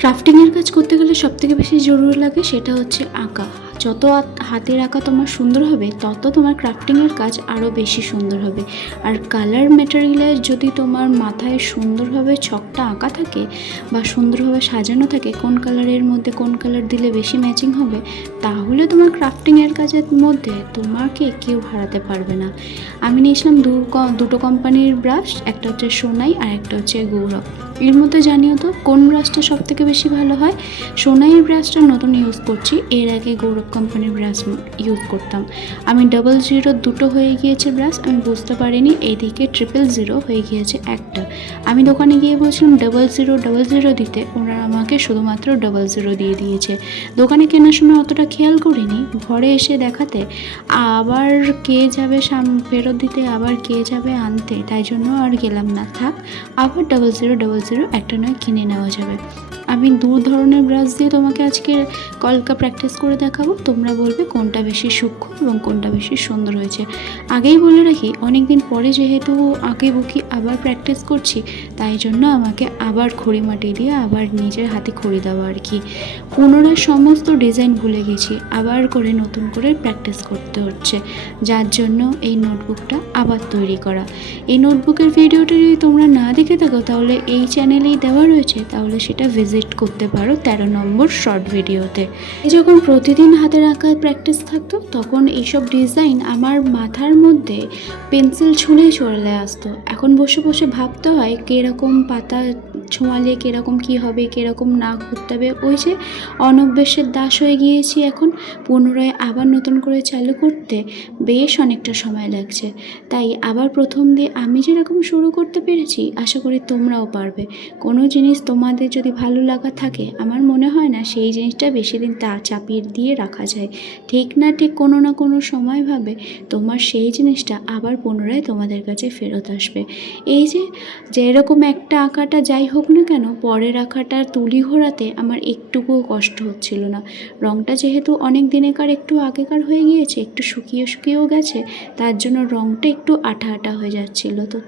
ক্রাফটিংয়ের কাজ করতে গেলে সবথেকে বেশি জরুরি লাগে সেটা হচ্ছে আঁকা। যত হাতের আঁকা তোমার সুন্দর হবে তত তোমার ক্রাফটিংয়ের কাজ আরও বেশি সুন্দর হবে। আর কালার ম্যাটেরিয়ালে যদি তোমার মাথায় সুন্দরভাবে ছকটা আঁকা থাকে বা সুন্দরভাবে সাজানো থাকে কোন কালারের মধ্যে কোন কালার দিলে বেশি ম্যাচিং হবে, তাহলে তোমার ক্রাফটিংয়ের কাজের মধ্যে তোমাকে কেউ হারাতে পারবে না। আমি নিয়েছিলাম দুটো কোম্পানির ব্রাশ, একটা হচ্ছে সোনাই আর একটা হচ্ছে গৌরব। এর মধ্যে জানিও তো কোন ব্রাশটা সব থেকে বেশি ভালো হয়। সোনাইয়ের ব্রাশটা নতুন ইউজ করছি, এর আগে গৌরব কোম্পানির ব্রাশ ইউজ করতাম। আমি 00 দুটো হয়ে গিয়েছে ব্রাশ, আমি বুঝতে পারিনি, এইদিকে 000 হয়ে গিয়েছে একটা। আমি দোকানে গিয়ে বলছিলাম 0000 দিতে, ওনারা আমাকে শুধুমাত্র 00 দিয়ে দিয়েছে। দোকানে কেনার সময় অতটা খেয়াল করিনি, ঘরে এসে দেখাতে আবার কে যাবে ফেরত দিতে, আবার কে যাবে আনতে, তাই জন্য আর গেলাম না। থাক, আবার 0000 একটা নয় কিনে নেওয়া যাবে। আমি দু ধরনের ব্রাশ দিয়ে তোমাকে আজকে কলকা প্র্যাকটিস করে দেখাবো, তোমরা বলবে কোনটা বেশি সূক্ষ্ম এবং কোনটা বেশি সুন্দর হয়েছে। আগেই বলে রাখি, অনেক দিন পরে যেহেতু আঁকে বুকি আবার প্র্যাকটিস করছি, তাই জন্য আমাকে আবার খড়ি মাটি দিয়ে আবার নিজের হাতে খড়ি দেওয়া আর কি। পুনরায় সমস্ত ডিজাইন ভুলে গেছি, আবার করে নতুন করে প্র্যাকটিস করতে হচ্ছে, যার জন্য এই নোটবুকটা আবার তৈরি করা। এই নোটবুকের ভিডিওটা যদি তোমরা না দেখে থাকো তাহলে এই চ্যানেলেই দেওয়া রয়েছে, তাহলে সেটা ভিজিট করতে পারো 13 নম্বর শর্ট ভিডিওতে। যখন প্রতিদিন হাতের আঁকার প্র্যাকটিস থাকতো তখন এইসব ডিজাইন আমার মাথার মধ্যে পেন্সিল ছুঁলেই চলে আসতো। এখন বসে বসে ভাবতে হয় কীরকম পাতা ছোঁয়ালে কীরকম কী হবে, কীরকম না করতে হবে। ওই যে অনভ্যাসের দাস হয়ে গিয়েছি এখন, পুনরায় আবার নতুন করে চালু করতে বেশ অনেকটা সময় লাগছে। তাই আবার প্রথম দিয়ে আমি যেরকম শুরু করতে পেরেছি, আশা করি তোমরাও পারবে। কোনো জিনিস তোমাদের যদি ভালো লাগা থাকে, আমার মনে হয় না সেই জিনিসটা বেশি দিন চাপিয়ে দিয়ে রাখা যায়। ঠিক না ঠিক কোনো না কোনো সময় ভাবে তোমার সেই জিনিসটা আবার পুনরায় তোমাদের কাছে ফেরত আসবে। এই যে যেরকম একটা আঁকাটা যাই হোক না কেন, পরের আঁকাটার তুলি ঘোরাতে আমার একটুকুও কষ্ট হচ্ছিল না। রঙটা যেহেতু অনেক দিনেকার একটু আগেকার হয়ে গিয়েছে, একটু শুকিয়েও গেছে, তার জন্য রঙটা একটু আঠা আঠা হয়ে যাচ্ছিলো। তো